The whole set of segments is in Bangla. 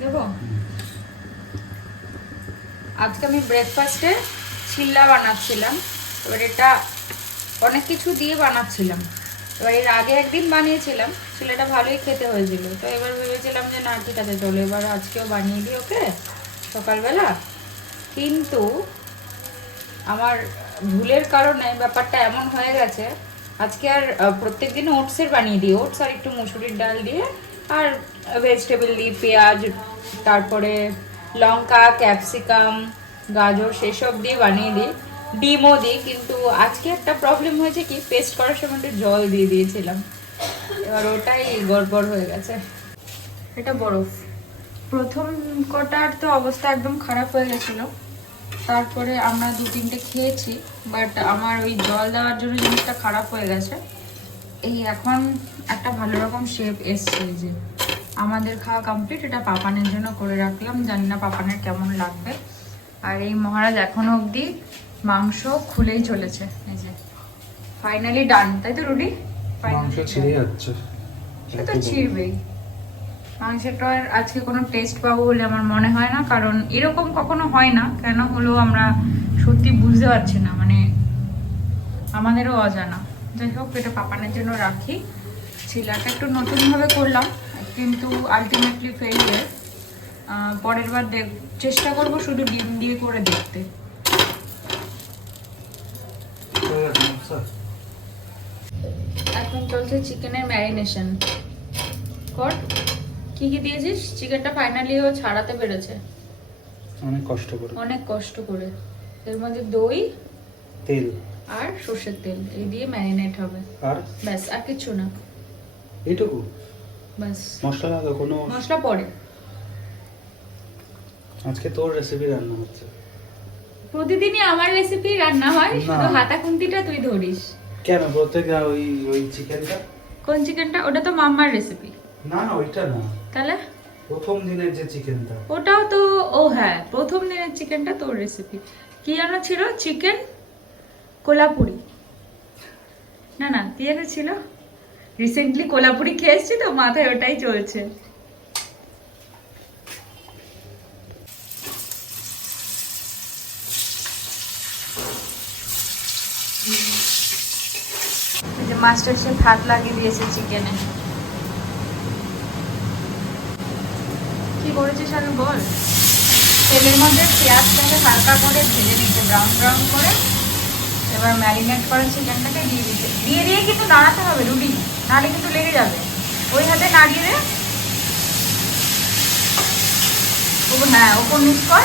দেবো। আজকে আমি ব্রেকফাস্টে চিল্লা বানাচ্ছিলাম। এবার এটা অনেক কিছু দিয়ে বানাচ্ছিলাম। এবার এর আগে একদিন বানিয়েছিলাম, চিল্লাটা ভালোই খেতে হয়েছিল। তো এবার ভেবেছিলাম যে না ঠিক আছে চলো এবার আজকেও বানিয়ে দিই ওকে সকালবেলা। কিন্তু আমার ভুলের কারণে ব্যাপারটা এমন হয়ে গেছে, আজকে আর প্রত্যেকদিন ওটসের বানিয়ে দিই, ওটস আর একটু মুসুরির ডাল দিয়ে আর ভেজিটেবল দিই, পেঁয়াজ, তারপরে লঙ্কা, ক্যাপসিকাম, গাজর সেসব দিয়ে বানিয়ে দিই, ডিমও দিই। কিন্তু আজকে একটা প্রবলেম হয়েছে কি, পেস্ট করার সময় একটু জল দিয়ে দিয়েছিলাম, এবার ওটাই গড়বড় হয়ে গেছে। এটা বরফ। প্রথম কটার তো অবস্থা একদম খারাপ হয়ে গেছিলো, তারপরে আমরা 2-3টে খেয়েছি, বাট আমার ওই জল দেওয়ার জন্য জিনিসটা খারাপ হয়ে গেছে। এই এখন একটা ভালো রকম শেপ এসছে, যে আমাদের খাওয়া কমপ্লিট। এটা পাপানের জন্য করে রাখলাম, জানি না পাপানের কেমন লাগবে। আর এই মহারাজ এখনো অবধি মাংস খুলেই চলেছে, এই যে ফাইনালি ডান, তাই তো রুডি? মাংস ছিঁড়ে যাচ্ছে, সে তো ছিঁড়বেই। মাংসটার আজকে কোনো টেস্ট পাবো বলে আমার মনে হয় না, কারণ এরকম কখনো হয় না। কেন হলো আমরা সত্যি বুঝতে পারছি না, মানে আমাদেরও অজানা। যাই হোক, এটা পাপানের জন্য রাখি। ছিলাটা একটু নতুনভাবে করলাম, কিন্তু আলটিমেটলি ফেলিয়ার। পরের বার চেষ্টা করবো শুধু ডিম দিয়ে করে দেখতে। এখন চলছে চিকেনের ম্যারিনেশন। কর, কি কি দিয়েছিস? চিকেনটা ফাইনালি ও ছাড়াতে পেরেছে অনেক কষ্ট করে, অনেক কষ্ট করে। এর মধ্যে দই, তেল আর সর্ষের তেল এই দিয়ে ম্যারিনেট হবে, আর ব্যাস, আর কিছু না, এইটুকু। ব্যাস। মশলা লাগা কোনো? মশলা পরে। আজকে তোর রেসিপি রান্না হচ্ছে। প্রতিদিনই আমার রেসিপি রান্না হয়, শুধু হাতা খুন্তিটা তুই ধরিস কেন? প্রত্যেক ওই ওই চিকেনটা। কোন চিকেনটা? ওটা তো মাম্মার রেসিপি। না না, ওইটা না, তাহলে প্রথম দিনের যে চিকেনটা। ওটাও তো, ও হ্যাঁ, প্রথম দিনের চিকেনটা তোর রেসিপি। কি যেন ছিল? চিকেন কোলাপুরি। না না, কি যেন ছিল? রিসেন্টলি কোলাপুরি খেয়ে এসছি তো, মাথায় ওটাই চলছে। মাস্টার শেফ হাত লাগিয়ে দিয়েছে চিকেনে। কি করেছিস আগে বল? তেলের মধ্যে পেঁয়াজটাকে হালকা করে ভেজে নিতে, ব্রাউন ব্রাউন করে। এবার ম্যারিনেট করা চিকেনটাকে দিয়ে দিতে, দিয়ে দিয়ে কিন্তু নাড়াতে হবে রুটি, নাড়লে কিন্তু লেগে যাবে। ওই হাতে নাড়িয়ে দে। হ্যাঁ, ওপর নিচ কর।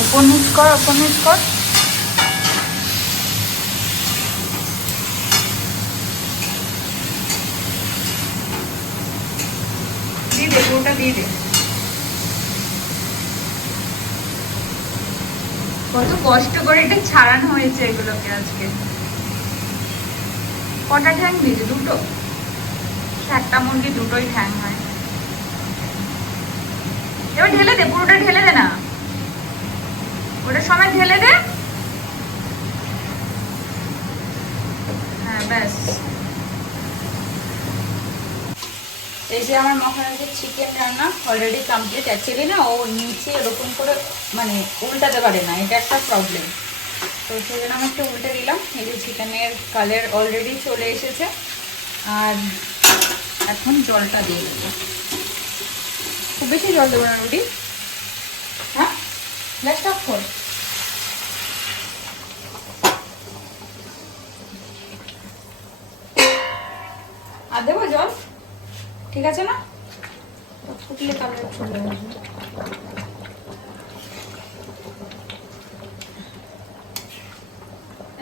ওপর নিচ কর, ওপর নিচ কর। দিয়ে দে, পুরোটা দিয়ে দে। কত কষ্ট করে এটা ছাড়ানো হয়েছে এগুলোকে আজকে। কটা ঠ্যাং দিয়েছে? দুটো। একটা মুরগি দুটোই ঠ্যাং হয়। এবার ঢেলে দে, পুরোটা ঢেলে দে না, ওটা সময় ঢেলে দে। হ্যাঁ ব্যাস। এই যে আমার মহারাজের চিকেন রান্না অলরেডি কমপ্লিট। অ্যাকচুয়ালি না, ও নিচে এরকম করে মানে উল্টাতে পারে না, এটা একটা প্রবলেম। তো সেই জন্য আমি একটু উল্টে দিলাম। এই যে চিকেনের কালার অলরেডি চলে এসেছে। আর এখন জলটা দিয়ে দেবো, খুব বেশি জল দেবো না রুটি। হ্যাঁ, গ্যাসটা অফ কর। আর দেবো জল, ঠিক আছে না? ফুটলে কালার চলে আসবে।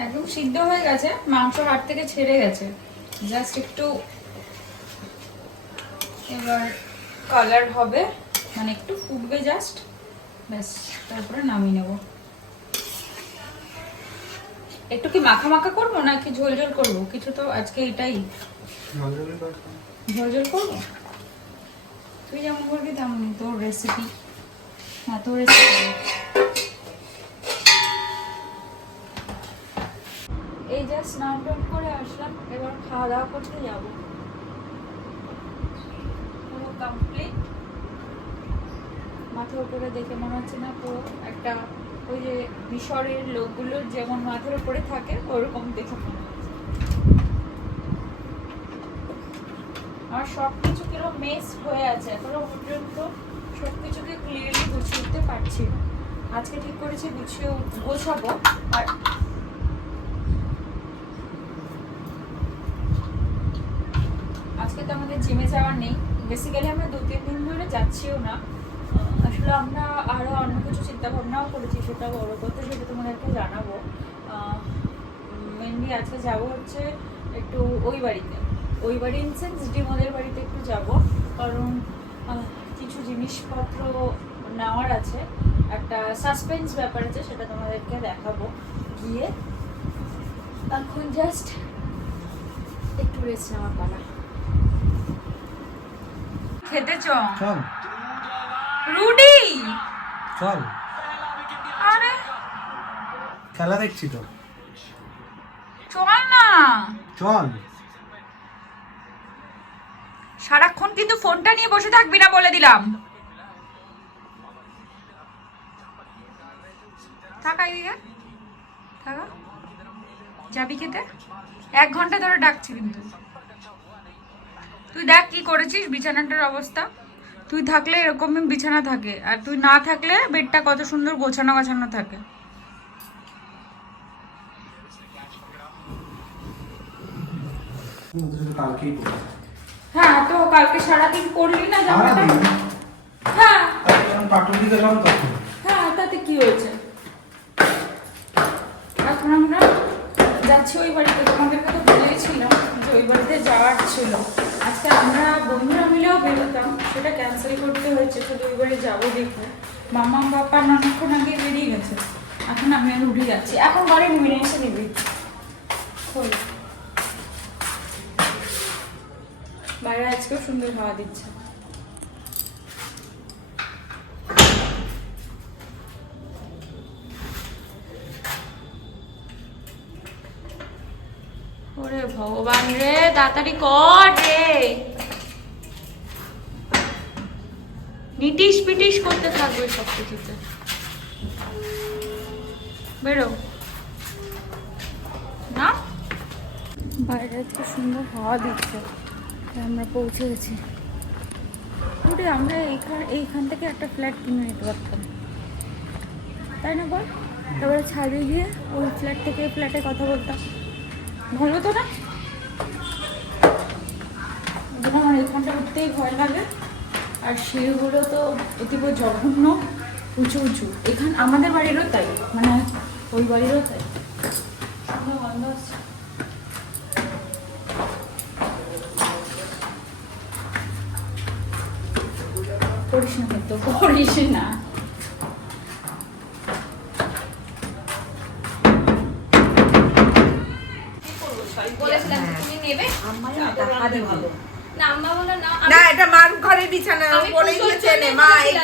একদম সিদ্ধ হয়ে গেছে, মাংস হাত থেকে ছেড়ে গেছে, জাস্ট একটু এবার কালার হবে, মানে একটু ফুটবে জাস্ট, ব্যাস। তারপরে নামিয়ে নেব। একটু কি মাখা মাখা করবো নাকি ঝোল ঝোল করবো? কিছু তো আজকে এটাই, ঝোল ঝোল করবো। তুই যেমন করবি তেমন, তোর রেসিপি। হ্যাঁ, তোর রেসিপি। এই যে স্নান টান করে আসলাম, এবার খাওয়া দাওয়া করতে যাবো। পুরো কমপ্লিট, মাথার উপরে দেখে মনে হচ্ছে না পুরো একটা ওই যে মিশরের লোকগুলোর যেমন মাথার উপরে থাকে ওরকম দেখে মনে হচ্ছে। আমার সবকিছু কিরকম মেস হয়ে আছে, এখনো পর্যন্ত সবকিছুকে ক্লিয়ারলি গুছিয়ে উঠতে পারছি না। আজকে ঠিক করেছি গুছিয়ে গোছাবো। আর আজকে তো আমাদের জিমে যাওয়ার নেই, বেসিক্যালি আমরা 2-3 দিন ধরে যাচ্ছিও না। আসলে আমরা আরো অন্য কিছু চিন্তা ভাবনাও করেছি, সেটা বড় কথা, সেটা তোমাদেরকে জানাবো। মেনলি আজকে যাবো হচ্ছে একটু ওই বাড়ি ইন সেন্স ডিমোদের বাড়িতে একটু যাব, কারণ কিছু জিনিসপত্র নেওয়ার আছে, একটা সাসপেন্স ব্যাপার আছে, সেটা তোমাদেরকে দেখাবো গিয়ে। এখন জাস্ট একটু রেস্ট নেওয়ার পালা। খেতে চল চল রুডি, চল, আরে খেলা দেখছি তো, চল না। চল। সারাক্ষণ কিন্তু ফোনটা নিয়ে বসে থাকবি না বলে দিলাম। থাকা এদিকে, থাকা। যাবি খেতে? 1 ঘন্টা ধরে ডাকছি কিন্তু। তুই দেখ কি করেছিস বিছানাটার অবস্থা। তুই থাকলে এরকমই বিছানা থাকে, আর তুই না থাকলে বেডটা কত সুন্দর গোছানো গোছানো থাকে। কালকেই হ্যাঁ, তো কালকে সারাদিন পড়লি না জামাটা? হ্যাঁ পাটুলি গেলাম তখন। হ্যাঁ, তাতে কি হয়েছে? এখন আমরা যাচ্ছি ওই বাড়িতে, তোমাদেরকে তো বলেছিলাম যে ওই বাড়িতে যাওয়ার ছিল। আজকে আমরা বন্ধুরা মিলেও বেরোতাম, সেটা ক্যান্সেল করতে হয়েছে, শুধু ওই বাড়ি যাবো দেখে। মামা বাবা অনেকক্ষণ আগে বেরিয়ে গেছে, এখন আমি আর উঠে যাচ্ছি। এখন ঘরে নিয়ে এসে নিবি। বাইরে আজকেও সুন্দর হাওয়া দিচ্ছে। ওরে ভগবান রে, তাড়াতাড়ি কর রে। নিটিশ পিটিশ করতে থাকবে সব কিছুতে। বেরো না, বাইরে আজকে সুন্দর হাওয়া দিচ্ছে। আমরা পৌঁছে গেছি। ওরে, আমরা এইখান থেকে একটা ফ্ল্যাট কিনে নিতে পারতাম, তাই না বল? তারপরে ছাড়িয়ে গিয়ে ওই ফ্ল্যাট থেকে এই ফ্ল্যাটে কথা বলতাম, ভালো তো না? আমার এখানটা উঠতেই ভয় লাগে, আর সিঁড়িগুলো তো অতীব জঘন্য, উঁচু উঁচু। এখান আমাদের বাড়িরও তাই, মানে ওই বাড়িরও তাই। গন্ধ আসছে। করিস না তো, করিস না। বলেছিলাম যে তুমি নেবে, না আম্মা বললো না। না, এটা মার ঘরের বিছানা, বলেই গেছে নে মা এই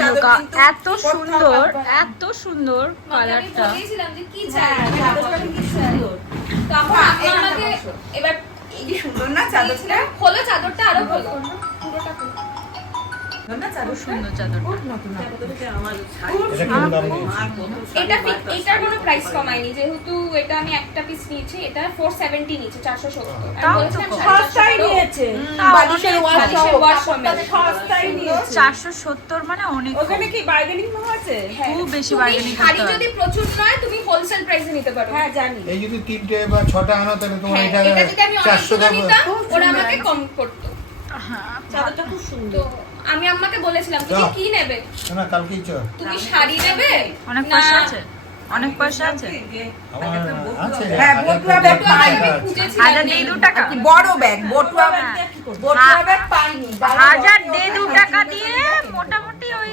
চাদর কিন্তু এত সুন্দর, এত সুন্দর কালারটা। বলেছিলাম যে কি চাই, চাদরটা কি সুন্দর। তখন আম্মা আমাকে এবার এই যে সুন্দর না চাদরটা, খোলো চাদরটা, আরো খোলো, পুরোটা খোলো। না চাদর সুন্দর চাদর। এটার কোনো প্রাইস কমায়নি, যেহেতু এটা আমি একটা পিস নিয়েছি। এটা 470 নিয়েছে, 470। তাও তো সস্তাই নিয়েছে, বালিশের ওয়াশ সস্তাই নিয়েছে। 470 মানে অনেক। ওখানে কি বার্গেনিং আছে? খুব বেশি তুমি বার্গেনিং শাড়ি করতে যদি হয়। প্রচুর নয়, তুমি হোলসেল প্রাইসে নিতে পারো। হ্যাঁ জানি। এই যদি 3টে বা 6টা আনো তাহলে তোমার হ্যাঁ, এটা এটা যদি আমি 400 অনেকগুলো টাকা। নিতাম, ওরা আমাকে কম করতো। হ্যাঁ, চাদরটা খুব তো সুন্দর। আমি আম্মাকে বলেছিলাম তুমি চল। কি নেবে, না কালকেই চল। তুমি শাড়ি নেবে অনেক না পয়সা আছে, অনেক পয়সা আছে। আমার আছে। হ্যাঁ, বটুয়া ব্যাগ বটুয়া পাইনি। ব্যাগ আমি খুঁজেছিলাম, 1000 টাকা, বড় ব্যাগ বটুয়া ব্যাগ, বটুয়া ব্যাগ পাইনি। 1000 টাকা দিয়ে মোটামুটি ওই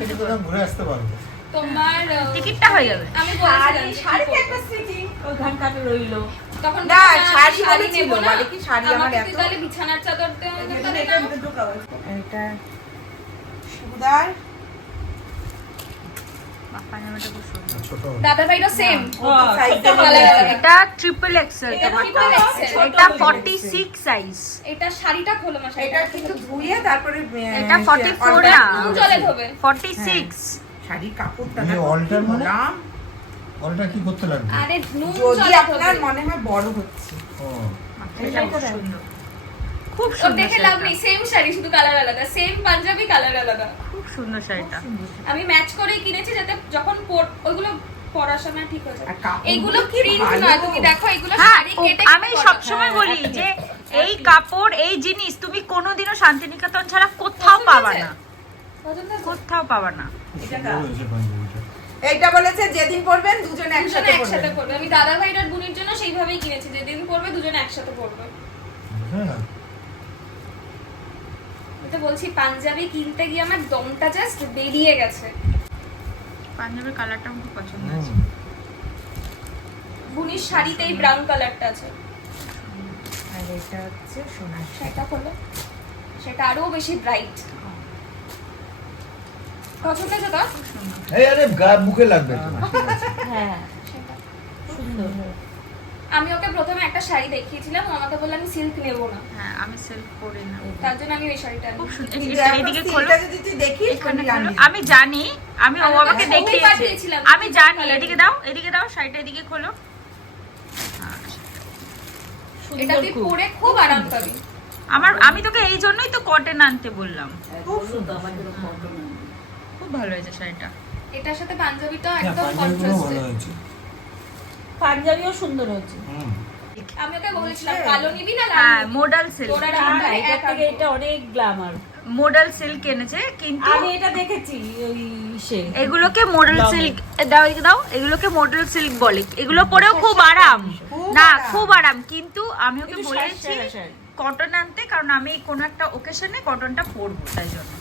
থেকে তো ঘুরে আসতে পারবো। তোমার টিকিটটা হয়ে যাবে। আমি বলেছিলাম শাড়িতে একটা স্মৃতি ওখানটাতে রইলো। তখন না, বললাম, শাড়ি শাড়ি বলেছিল, নেবো না, বলে কি শাড়ি আমার আমাকে এত- তুই তাহলে বিছানার চাদর দে, তাহলে এটা নাও। ঢোকাবো। এটা সুদার পাঞ্জাবিটা খুব সুন্দর। ছোট দাদা ভাইটা সেম এটা ট্রিপল এক্সেল এটা তোমারটা। triple XL, এটা 46 সাইজ। এটা শাড়িটা খোলো মা, এটা কিন্তু ধুয়ে তারপরে এটা 44 না। নুন জলে ধোবে। 46। শাড়ির কাপড়টা এই না alter মানে? দাম। অলটা কি করতে লাগবে? আরে নুন যদি জলে আপনার ধোবে। মনে হয় বড় হচ্ছে ও এটা খুব সুন্দর। খুব ওর সুন্দর দেখে লাভ শাড়িটা। নেই, সেম শাড়ি শুধু কালার আলাদা, সেম পাঞ্জাবি কালার আলাদা। খুব সুন্দর শাড়িটা। আমি ম্যাচ করেই কিনেছি যাতে যখন ওইগুলো পরার সময় ঠিক হয়ে যায়। আর কাপড়গুলো এইগুলো কি প্রিন্ট ভালো। নয়, তুমি দেখো এগুলো হ্যাঁ, শাড়ি কেটে আমি সবসময় বলি যে এই কাপড় এই জিনিস তুমি কোনোদিনও শান্তিনিকেতন ছাড়া কোথাও পাবা না, কোথাও পাবা না। বড় হয়েছে পাঞ্জাবিটা। এইটা বলেছে যেদিন পরবেন দুজনে দুজনে একসাথে একসাথে পরবেন পরবে। আমি দাদা ভাইটার বোনের জন্য সেইভাবেই কিনেছি, যেদিন পরবে দুজনে একসাথে পরবে। হ্যাঁ এটা বলছি পাঞ্জাবি কিনতে গিয়ে আমার দমটা জাস্ট বেরিয়ে গেছে। পাঞ্জাবের কালারটা আমার খুব পছন্দ হয়েছে। বুনির শাড়িতেই ব্রাউন কালারটা আছে, আর এটা হচ্ছে সোনার সেটা হলো সেটা আরো বেশি ব্রাইট। পছন্দ হয়েছে তো? এই আরে বুকে লাগবে তো। সেটা। আমি ওকে প্রথমে একটা শাড়ি দেখিয়েছিলাম, ও আমাকে বললো আমি সিল্ক নেবো না, হ্যাঁ, আমি সেলফ করি না। তার জন্য আমি ওই শাড়িটা খুব নিই। সুন্দর। কিন্তু এইদিকে একবার খোলো, সিলটা যদি তুই দেখিস এখানে আমি খোলো। জানি আমি জানি, আমি ও আমি আমাকে ওকে দেখিয়েছে। পাঠিয়েছিলাম। আমি জানি। এদিকে দাও, এদিকে দাও, শাড়িটা এদিকে খোলো। এটা তুই পরে খুব আরাম পাবি। আমি তোকে এই জন্যই তো কটন আনতে বললাম। খুব সুন্দর খুব ভালো হয়েছে শাড়িটা। এটার সাথে পাঞ্জাবিটা হ্যাঁ, একদম পাঞ্জাবিগুলো ভালো কন্ট্রাস্টে। হয়েছে। পাঞ্জাবিও সুন্দর হচ্ছে। হুম। আমি ওকে বলেছিলাম কালো নিবি না লাল হ্যাঁ, নিবি? Modal silk. তোরা না, রাখবি, এটার এক থেকে আনবো। এটা অনেক গ্ল্যামার। মোডাল সিল্ক এনেছে, কিন্তু আমি এটা দেখেছি ওই ইসে। এগুলোকে মডেল ব্লগে। সিল্ক দাও, এদিকে দাও। এগুলোকে মডেল সিল্ক বলে। এগুলো পরেও খুব আরাম। খুব না, আরাম। খুব আরাম, কিন্তু আমি ওকে কিন্তু বলেছি সেরা শাড়ি। কটন আনতে, কারণ আমি কোনো একটা ওকেশনে কটনটা পরবো, তাই জন্য।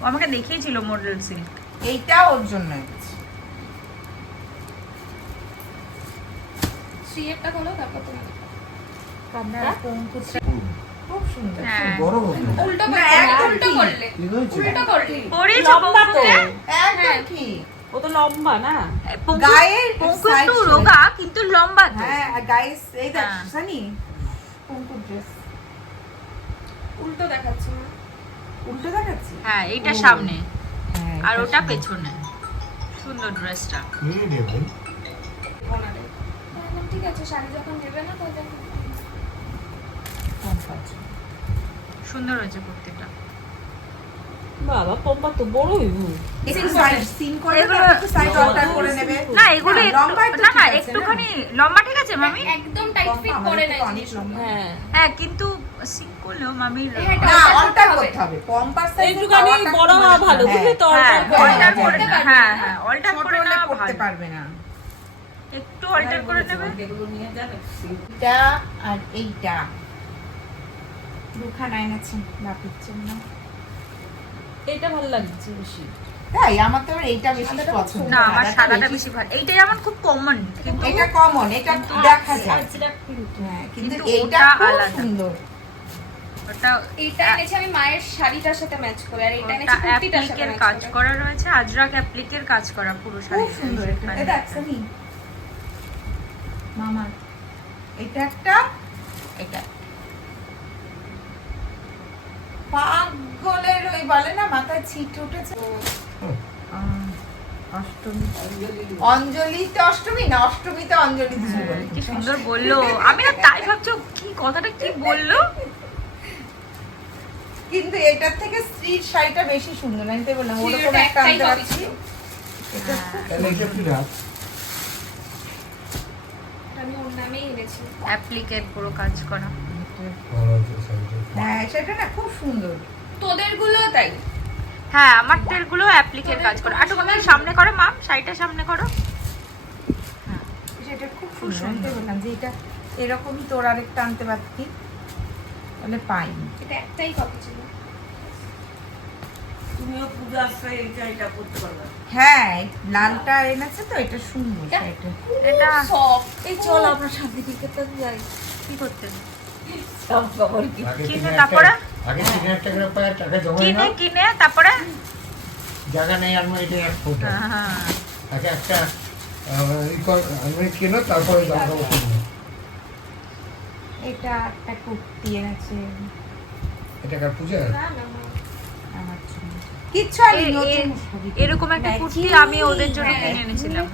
ও আমাকে দেখিয়েছিল মডেল সিল্ক। এইটা ওর জন্য এনেছি। সিএফটা হলো তারপর তুমি আর পঙ্কুটা খুব সুন্দর হ্যাঁ, বড় হবে। উল্টো না, করলে একদম উল্টো ঠিক। করলে কি হয়েছে? উল্টো করলে পরেছো লম্বা তো। একদম ঠিক ও তো লম্বা না। গায়ের পঙ্কু size একটু ছিল। রোগা, কিন্তু লম্বা তো। হ্যাঁ আর গাইস এই দেখ হ্যাঁ। সানি পঙ্কু ড্রেস উল্টো দেখাচ্ছি না। উল্টো দেখাচ্ছি হ্যাঁ, এইটা সামনে হ্যাঁ আর ওটা পেছনে। সুন্দর ড্রেসটা। এই রে ভাই। ওনারে এখন ঠিক আছে, শাড়ি যখন নেবে না তখন সুন্দর হয়েছে কুর্তিটা। বাবা পম্পা তো বড় হইব। একটু সাইড সিন করে এগুলো- একটু সাইড অল্টার করে নেবে না, এগুলো না, লম্বা একটু না, ঠিক আছে, একটুখানি লম্বা ঠিক আছে মামি। একদম টাইট ফিট লম্বা, করে আমাদের নাই তো অনেক জিনিসগুলো। লম্বা। হ্যাঁ। হ্যাঁ, কিন্তু সিং করলেও মামির হ্যাঁ, এটা না alter অল্টার করতে করতে হবে পম্পার সাইজ একটুখানি বড় হওয়া ভালো, বুঝলি তো? হ্যাঁ, alter করে অল্টার নেওয়া করে যায়। হ্যাঁ, হ্যাঁ, অল্টার ছোট করে হলে নেওয়া পড়তে ভালো। পারবে না একটু অল্টার করে নেবে। এটা আর এইটা দুখানা এনেছি বাপির জন্য এটা ভালো লাগছে বেশি। তাই আমার তো এইটা বেশি পছন্দ না, আমার সাদাটা সাদাটা বেশি ভালো। এইটা যেমন খুব কমন, কিন্তু এটা কমন এটা দেখা যায় আজরাক print। হ্যাঁ কিন্তু কিন্তু এইটা ওটা খুব আলাদা। সুন্দর ওটা এইটা এনেছি আমি মায়ের শাড়িটার সাথে ম্যাচ করে, আর এইটা ওটা এনেছি কুর্তিটার সাথে অ্যাপ্লিকের ম্যাচ কাজ করে। করা রয়েছে, আজরাক অ্যাপ্লিকের কাজ করা পুরো শাড়ি। খুব সুন্দর এটা এটা একসাথে মামার এটা একটা এটা পাগলের ওই বলে না মাথায় ছিট উঠেছে অষ্টমী অঞ্জলিতে অষ্টমী না অষ্টমীতে অঞ্জলি দিতে বলে কি সুন্দর বললো। আমি না তাই ভাবছি ও কি কথাটা কি বললো। কিন্তু এটার থেকে স্ত্রীর শাড়িটা বেশি সুন্দর আমি তো বললাম ওরকম ওটা একটা একটাই আনতে copy পারছি ছিল। এটা তাহলে এটা কি রাত? এটা আমি ওর নামেই এনেছি। অ্যাপ্লিকের পুরো কাজ করা। ভালো আছে শাড়িটা। হ্যাঁ সেটা না খুব সুন্দর তোদের গুলো তাই হ্যাঁ, আমার তেলগুলো অ্যাপ্লিকের কাজ করা। একটু তুমি সামনে করো মা, শাড়িটা সামনে করো। সেটা খুব সুন্দর আমি তো বললাম যে এটা এরকমই তোর আরেকটা আনতে পারতি তাহলে পাইনি এটা একটাই কপি ছিল। তুমিও পূজা আশ্রয় এটা করতে পারবে। হ্যাঁ লালটা এনেছে তো এটা সুন্দর এটা- শাড়িটা এটা সফট এই চল আমরা শান্তিনিকেতন যাই। কি করতে সব খবর কি? আগে কিনে কিনে তারপরে? আগে কিনে একটা করে পায় টাকা জমা কিনে নাও। কিনে তারপরে জায়গা নেই আলমারিতে এক ফুট হ্যাঁ আচ্ছা একটা আলমারি কেনো তারপরে জায়গা ওঠে এটা একটা কুর্তি এনেছে এটা কার পূজা না না না। আমার জন্য। কিচ্ছু আমি নতুন শাড়ি এরকম একটা কুর্তি আমি ওদের জন্য কিনে এনেছিলাম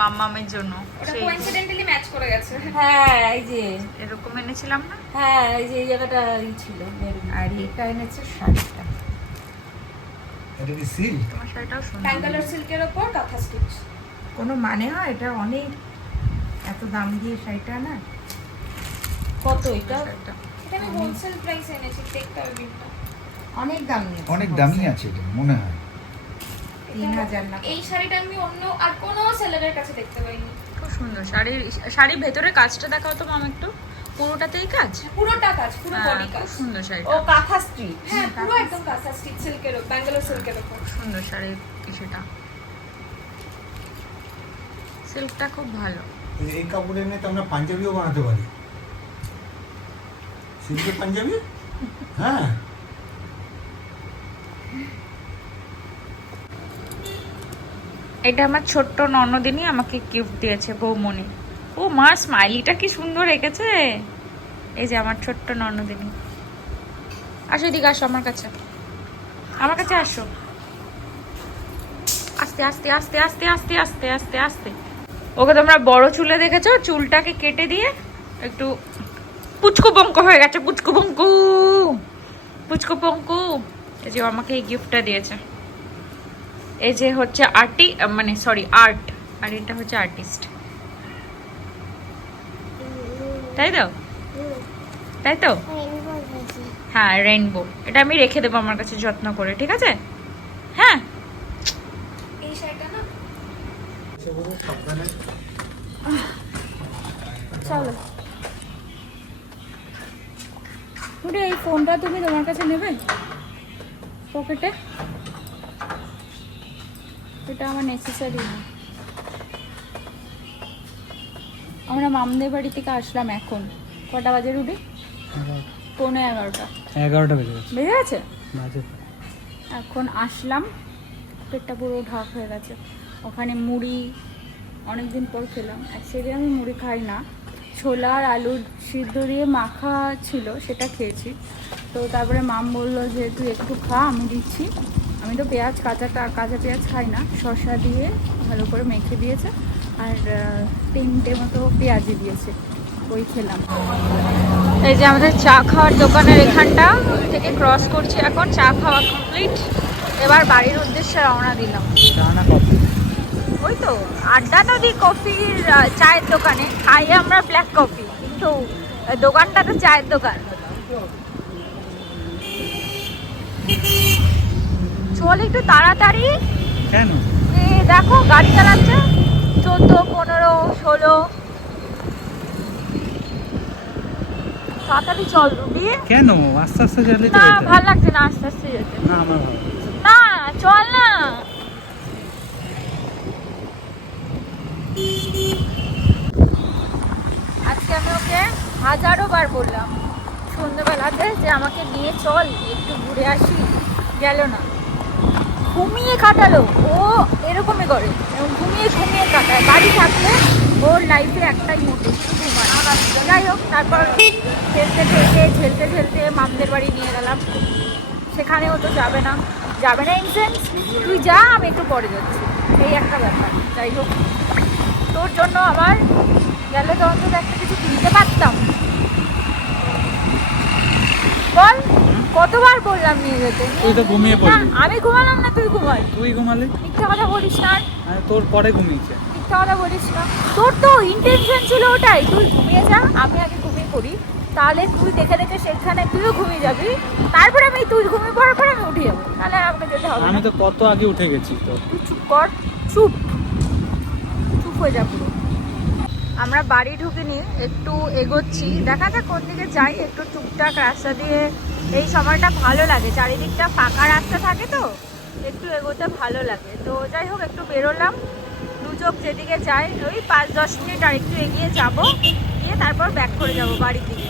মামামের জন্য ওটা সেই কোইন্সিডেন্টালি ম্যাচ করে গেছে। হ্যাঁ এই যে এরকম এনেছিলাম না হ্যাঁ এই যে এই জায়গাটা ছিল আর এটা এনেছে শাড়িটা। এটা কি সিল তোমার শাড়িটাও সুন্দর ব্যাঙ্গালোর সিল্কের ওপর কাঁথা স্টিচ। কোনো মানে হয় এটা অনেক এত দাম দিয়ে শাড়িটা না কত এটা? শাড়িটা। এটা আমি হোলসেল প্রাইস এনেছি, দেখতে হবে বিলটা। অনেক দাম নিয়েছে অনেক দামি আছে এটা মনে হয় 3000 না এই শাড়িটা আমি অন্য আর কোনো সেলারের কাছে দেখতে পাইনি। খুব সুন্দর শাড়ির ভেতরে কাজটা দেখাও তো মাম একটু পুরোটাতেই কাজ পুরোটা কাজ, পুরো হ্যাঁ, বডি খুব কাজ। সুন্দর ও শাড়িটা কাঁথা স্ট্রিট। হ্যাঁ পুরো একদম কাঁথা স্টিচ সিল্কের ওপর, ব্যাঙ্গালোর সিল্কের ওপর। সুন্দর শাড়ির সেটা সিল্কটা খুব ভালো এই কাপড় এনে তো আমরা পাঞ্জাবিও বানাতে পারি সিল্কের পাঞ্জাবি হ্যাঁ এটা আমার ছোট্ট ননদিনী আমাকে গিফট দিয়েছে বৌমনি ও মা স্মাইলিটা কি সুন্দর এঁকেছে এই যে আমার ছোট্ট ননদিনী আসো এদিকে আসো আমার কাছে আসো আস্তে আস্তে আস্তে আস্তে আস্তে আস্তে আস্তে আস্তে ওকে তোমরা বড় চুলে দেখেছো চুলটাকে কেটে দিয়ে একটু পুচকু পঙ্কু হয়ে গেছে পুচকু পঙ্কু এই যে আমাকে এই গিফটটা দিয়েছে এই যে হচ্ছে আর্ট আর এটা হচ্ছে আর্টিস্ট তাই তো হ্যাঁ রেইনবো এটা আমি রেখে দেবো আমার কাছে যত্ন করে ঠিক আছে হ্যাঁ এই শাড়িটা না সাবধানে চলো ওরে এই ফোনটা তুমি তোমার কাছে নেবে পকেটে এটা আমার নেসেসারি না আমরা মামদের বাড়ি থেকে আসলাম এখন কটা বাজে রুডি 11:15 11টা বেজে গেছে বেজে গেছে বাজে এখন আসলাম পেটটা পুরো ঢাক হয়ে গেছে ওখানে মুড়ি অনেকদিন পর খেলাম অ্যাকচুয়ালি আমি মুড়ি খাই না ছোলা আর আলুর সিদ্ধ দিয়ে মাখা ছিল সেটা খেয়েছি তো তারপরে মাম বললো যে তুই একটু খা আমি দিচ্ছি আমি তো পেঁয়াজ কাঁচা পেঁয়াজ খাই না শসা দিয়ে ভালো করে মেখে দিয়েছে আর 3টে মতো পেঁয়াজি দিয়েছে ওই খেলাম এই যে আমাদের চা খাওয়ার দোকানের এখানটা থেকে ক্রস করছি এখন চা খাওয়া কমপ্লিট এবার বাড়ির উদ্দেশ্যে রওনা দিলাম ওই তো আড্ডা তো দিই কফির চায়ের দোকানে খাই আমরা ব্ল্যাক কফি কিন্তু দোকানটা তো চায়ের দোকান চল একটু তাড়াতাড়ি কেন দেখো গাড়ি চালাচ্ছে 14, 15, 16 তাড়াতাড়ি চল রুবি কেন আস্তে আস্তে চলে না ভালো লাগছে না আস্তে আস্তে যেতে না আমার ভালো না চল না আজকে আমি ওকে 1000 বার বললাম সন্ধ্যেবেলাতে যে আমাকে নিয়ে চল একটু ঘুরে আসি গেল না ঘুমিয়ে কাটালো ও এরকমই করে ঘুমিয়ে কাটায় বাড়ি থাকলে ওর লাইফে একটাই মোটে ঘুমায় যাই হোক তারপর খেলতে মামদের বাড়ি নিয়ে গেলাম সেখানেও তো যাবে না ইন সেন্স তুই যা আমি একটু পরে যাচ্ছি এই একটা ব্যাপার যাই হোক তোর জন্য আবার গেলে তো অন্তত একটা কিছু কিনতে পারতাম বল কতবার বললাম নিয়ে যেতে তুই তো ঘুমিয়ে পড়লি। না, আমি ঘুমালাম না তুই ঘুমাই তুই ঘুমালি মিথ্যা কথা বলিস না আর তোর পরে ঘুমিয়েছে মিথ্যা কথা বলিস না তোর তো ইন্টেনশন ছিল ওটাই তুই ঘুমিয়ে যা আমি আগে ঘুমিয়ে পড়ি তাহলে তুই দেখে সেখানে তুইও ঘুমিয়ে যাবি তারপরে তুই ঘুমিয়ে পড়ার পর আমি উঠে যাবো তাহলে আর আমাকে যেতে হবে না আমি তো কত আগে উঠে গেছি তো তুই চুপ কর চুপ হয়ে যা পুরো আমরা বাড়ি ঢুকিনি একটু এগোচ্ছি দেখা যাক কোন দিকে যাই একটু টুকটাক রাস্তা দিয়ে এই সময়টা ভালো লাগে চারিদিকটা ফাঁকা রাস্তা থাকে তো একটু এগোতে ভালো লাগে তো যাই হোক একটু বেরোলাম দু চোখ যেদিকে যাই ওই 5-10 মিনিট আর একটু এগিয়ে যাবো গিয়ে তারপর ব্যাক করে যাবো বাড়ির দিকে